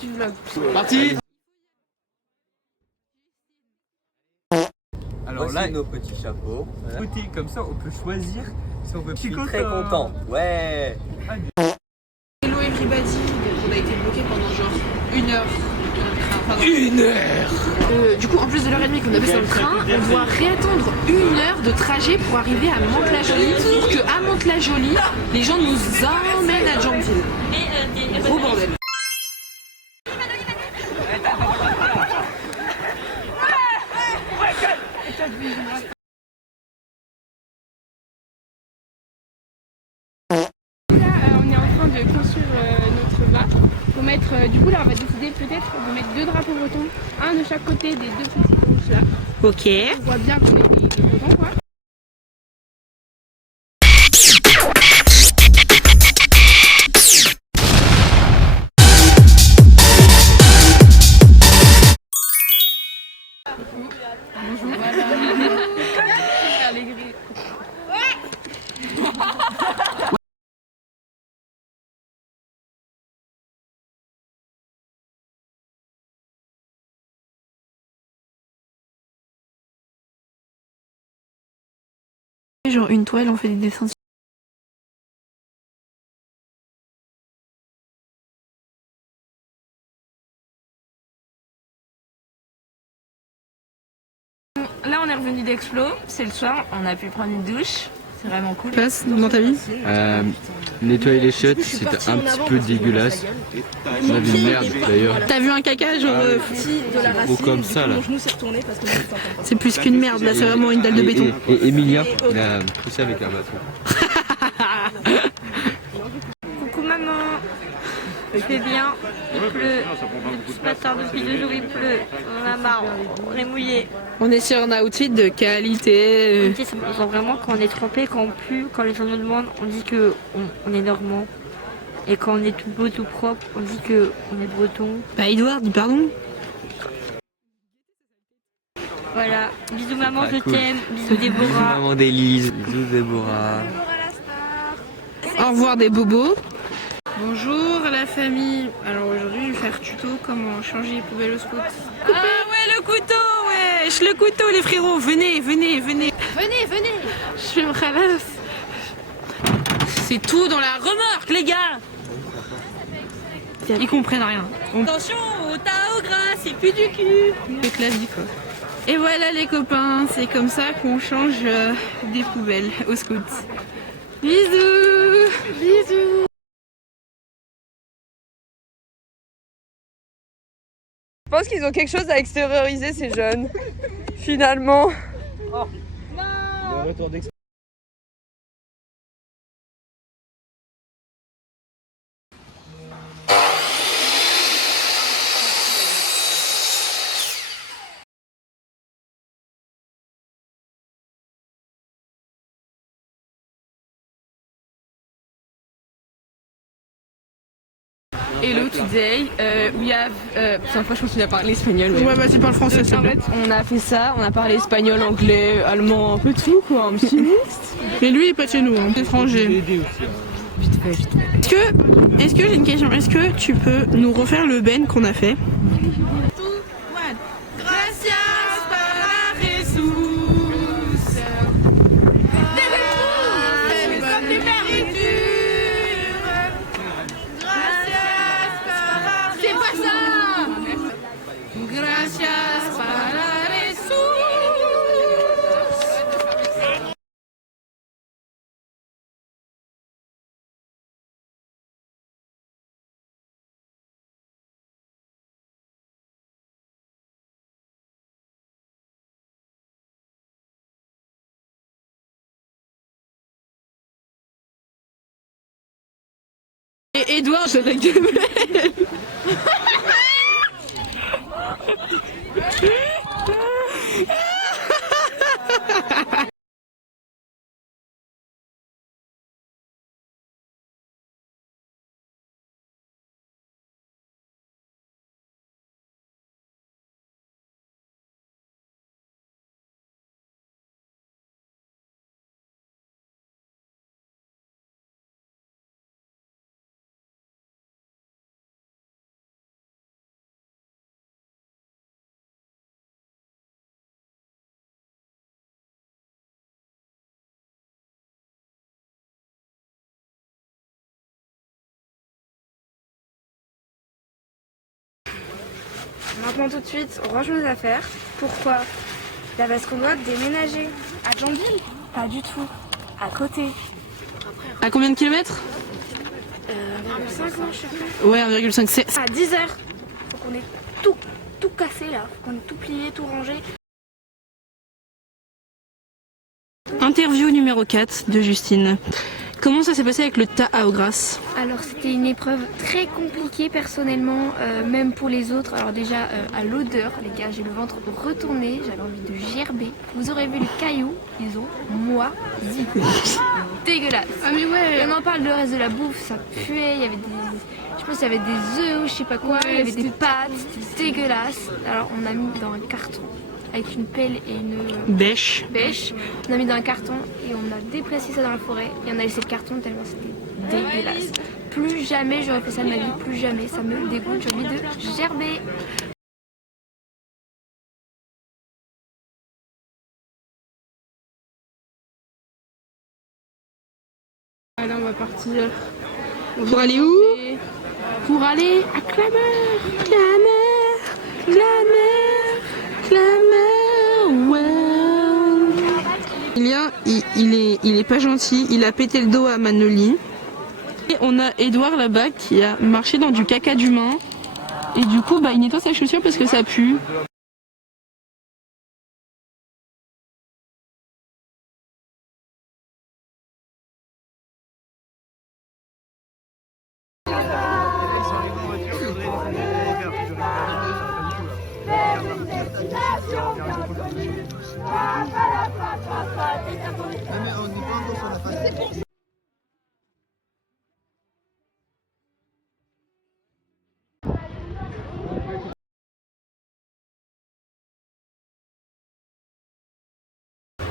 du vlog. Parti. Alors là, nos petits chapeaux. Côté comme ça, on peut choisir si on veut. Je suis très content. Ouais. Hello everybody, on a été bloqué pendant genre 1 heure. Une heure. Du coup, en plus de l'heure et demie qu'on a fait sur le train, on doit réattendre 1 heure de trajet pour arriver à Mantes-la-Jolie. Pour que à Mantes-la-Jolie, les gens nous emmènent à Djanville. Gros bordel. On est en train de construire notre map. Pour mettre, du coup là on va décider peut-être de mettre 2 drapeaux bretons, un de chaque côté des 2 petites roches là. Ok. On voit bien qu'on est des bretons quoi. Bonjour. Genre une toile, on fait des dessins. Là on est revenu d'Explo, c'est le soir, on a pu prendre une douche, c'est vraiment cool. Passe dans ta vie. Nettoyer les chiottes, c'était un petit peu dégueulasse. On avait une merde d'ailleurs. T'as vu un caca genre Gros comme ça là. c'est plus qu'une merde là, c'est vraiment une dalle de béton. Et Emilia, il a poussé avec un bâton. Coucou maman, c'est bien, il pleut, ce matin depuis 2 jours il pleut, on a marre, on est mouillé. On est sur un outfit de qualité. Genre vraiment quand on est trempé, quand on pue, quand les gens nous demandent, on dit que on est normand. Et quand on est tout beau, tout propre, on dit que on est breton. Bah Edouard, dis pardon. Voilà, bisous maman, je Cool. t'aime, bisous Bisous Déborah. maman d'Élise, bisous Déborah. Au revoir des bobos. Bonjour la famille. Alors aujourd'hui je vais faire tuto comment changer les poubelles au scout. Ah ouais le couteau, wesh, le couteau les frérots, venez. Venez. Je fais me ralasse. C'est tout dans la remorque les gars. Ils comprennent rien. Attention, au tas au gras, c'est plus du cul. C'est classique quoi. Et voilà les copains, c'est comme ça qu'on change des poubelles au scout. Bisous. Bisous. Je pense qu'ils ont quelque chose à extérioriser ces jeunes, finalement. Hello today, we have... putain, franchement, je continue à parler espagnol. Mais... Ouais vas-y parle français s'il te En plaît. fait, on a fait ça, on a parlé espagnol, anglais, allemand, un peu tout quoi, un petit mixte. Mais lui il est pas de chez nous, hein. Étranger. Est-ce que j'ai une question, est-ce que tu peux nous refaire le ben qu'on a fait? Et Edouard, je l'ai gueulé. franchement tout de suite, on range nos affaires. Pourquoi? Là parce qu'on doit déménager. À Jeanville? Pas du tout. À côté. À combien de kilomètres? 1,5 ans, je sais plus. Ouais, 1,5. C'est À 10 heures. Faut qu'on ait tout cassé là. Faut qu'on ait tout plié, tout rangé. interview numéro 4 de Justine. Comment ça s'est passé avec le tas à Augras? Alors c'était une épreuve très compliquée personnellement, même pour les autres. Alors déjà à l'odeur, les gars, j'ai le ventre retourné, j'avais envie de gerber. Vous aurez vu les cailloux, ils ont moisi. Dégueulasse. Ah mais ouais. Et on en parle de le reste de la bouffe, ça puait, il y avait des... Je pense qu'il y avait des œufs ou je sais pas quoi, il y avait des pâtes, c'était dégueulasse. Alors on a mis dans un carton avec une pelle et une Bêche. on a mis dans un carton et on a déplacé ça dans la forêt et on a laissé le carton tellement c'était dégueulasse. Plus jamais j'aurais fait ça de ma vie, plus jamais, ça me dégoûte, j'ai envie de gerber. Là on va partir. Pour aller où? Pour aller à Clameur. Emilien, il est pas gentil, il a pété le dos à Manoli. Et on a Edouard là-bas qui a marché dans du caca d'humain. Et du coup, il nettoie sa chaussure parce que ça pue.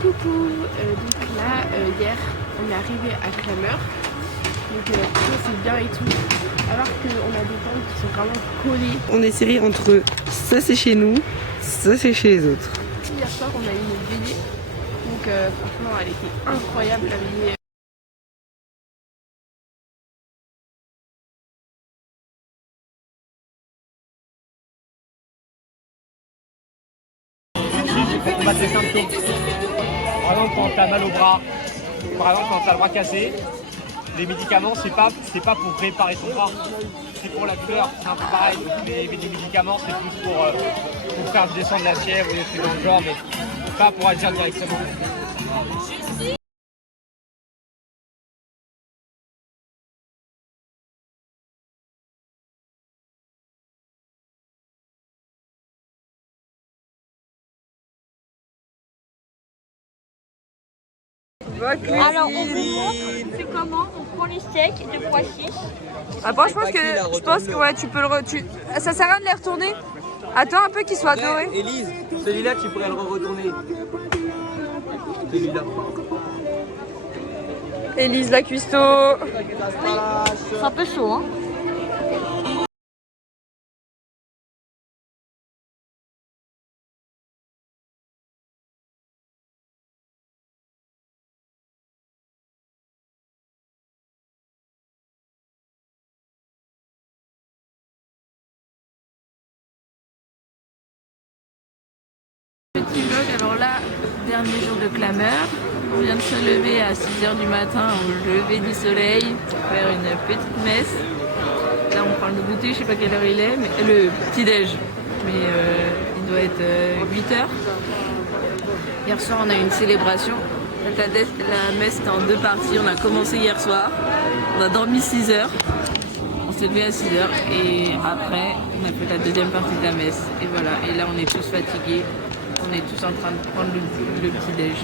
Coucou, donc là hier on est arrivé à Clameur, donc tout c'est bien et tout, alors qu'on a des tentes qui sont vraiment collées. On est serré entre ça c'est chez nous, ça c'est chez les autres. Hier soir on a eu une veillée, donc franchement elle était incroyable la veillée. Combattre les symptômes. Par exemple, quand tu as mal au bras, par exemple, quand tu as le bras cassé, les médicaments, c'est pas pour réparer ton bras, c'est pour la douleur, c'est un peu pareil. Donc, les médicaments, c'est plus pour faire descendre la fièvre ou des trucs dans le genre, mais pas pour agir directement. Alors on vous montre c'est comment on prend les steaks de pois chiches. Après je pense que ouais tu peux ça sert à rien de les retourner. Attends un peu qu'ils soient dorés. Élise, celui-là tu pourrais le retourner. Celui-là. Élise la cuistot. C'est un peu chaud hein. Petit vlog, alors là, dernier jour de Clameur. On vient de se lever à 6h du matin au lever du soleil pour faire une petite messe. Là on prend le goûter, je sais pas quelle heure il est, mais le petit-déj. Mais il doit être 8h. Hier soir on a eu une célébration. La messe était en 2 parties, on a commencé hier soir. On a dormi 6h. On s'est levé à 6h et après on a fait la deuxième partie de la messe. Et voilà, et là on est tous fatigués. On est tous en train de prendre le petit-déj.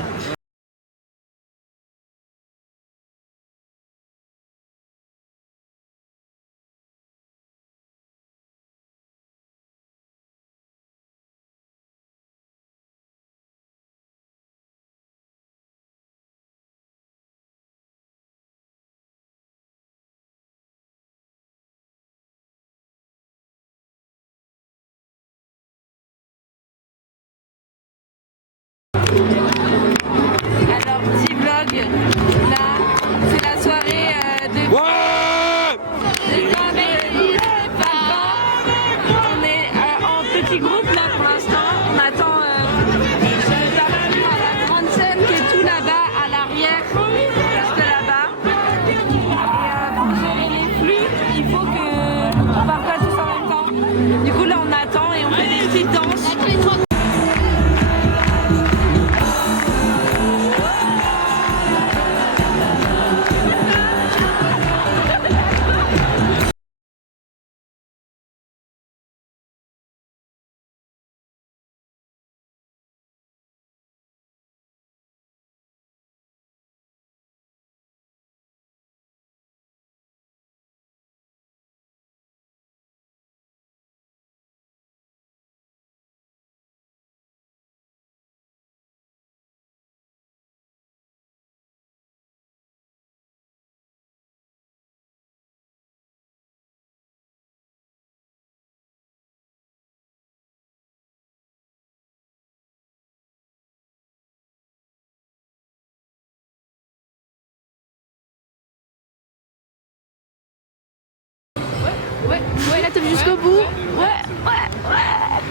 prête jusqu'au bout. Ouais, ouais, ouais.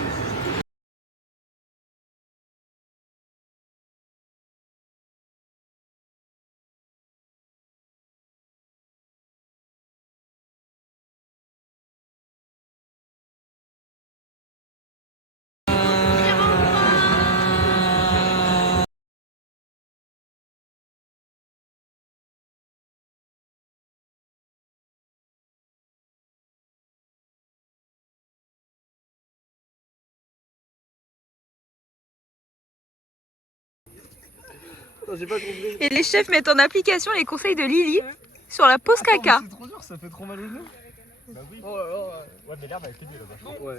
Et les chefs mettent en application les conseils de Lily sur la pause caca. C'est trop dur, ça fait trop mal aux yeux. Bah oui. Ouais, mais l'herbe elle était mieux là-bas.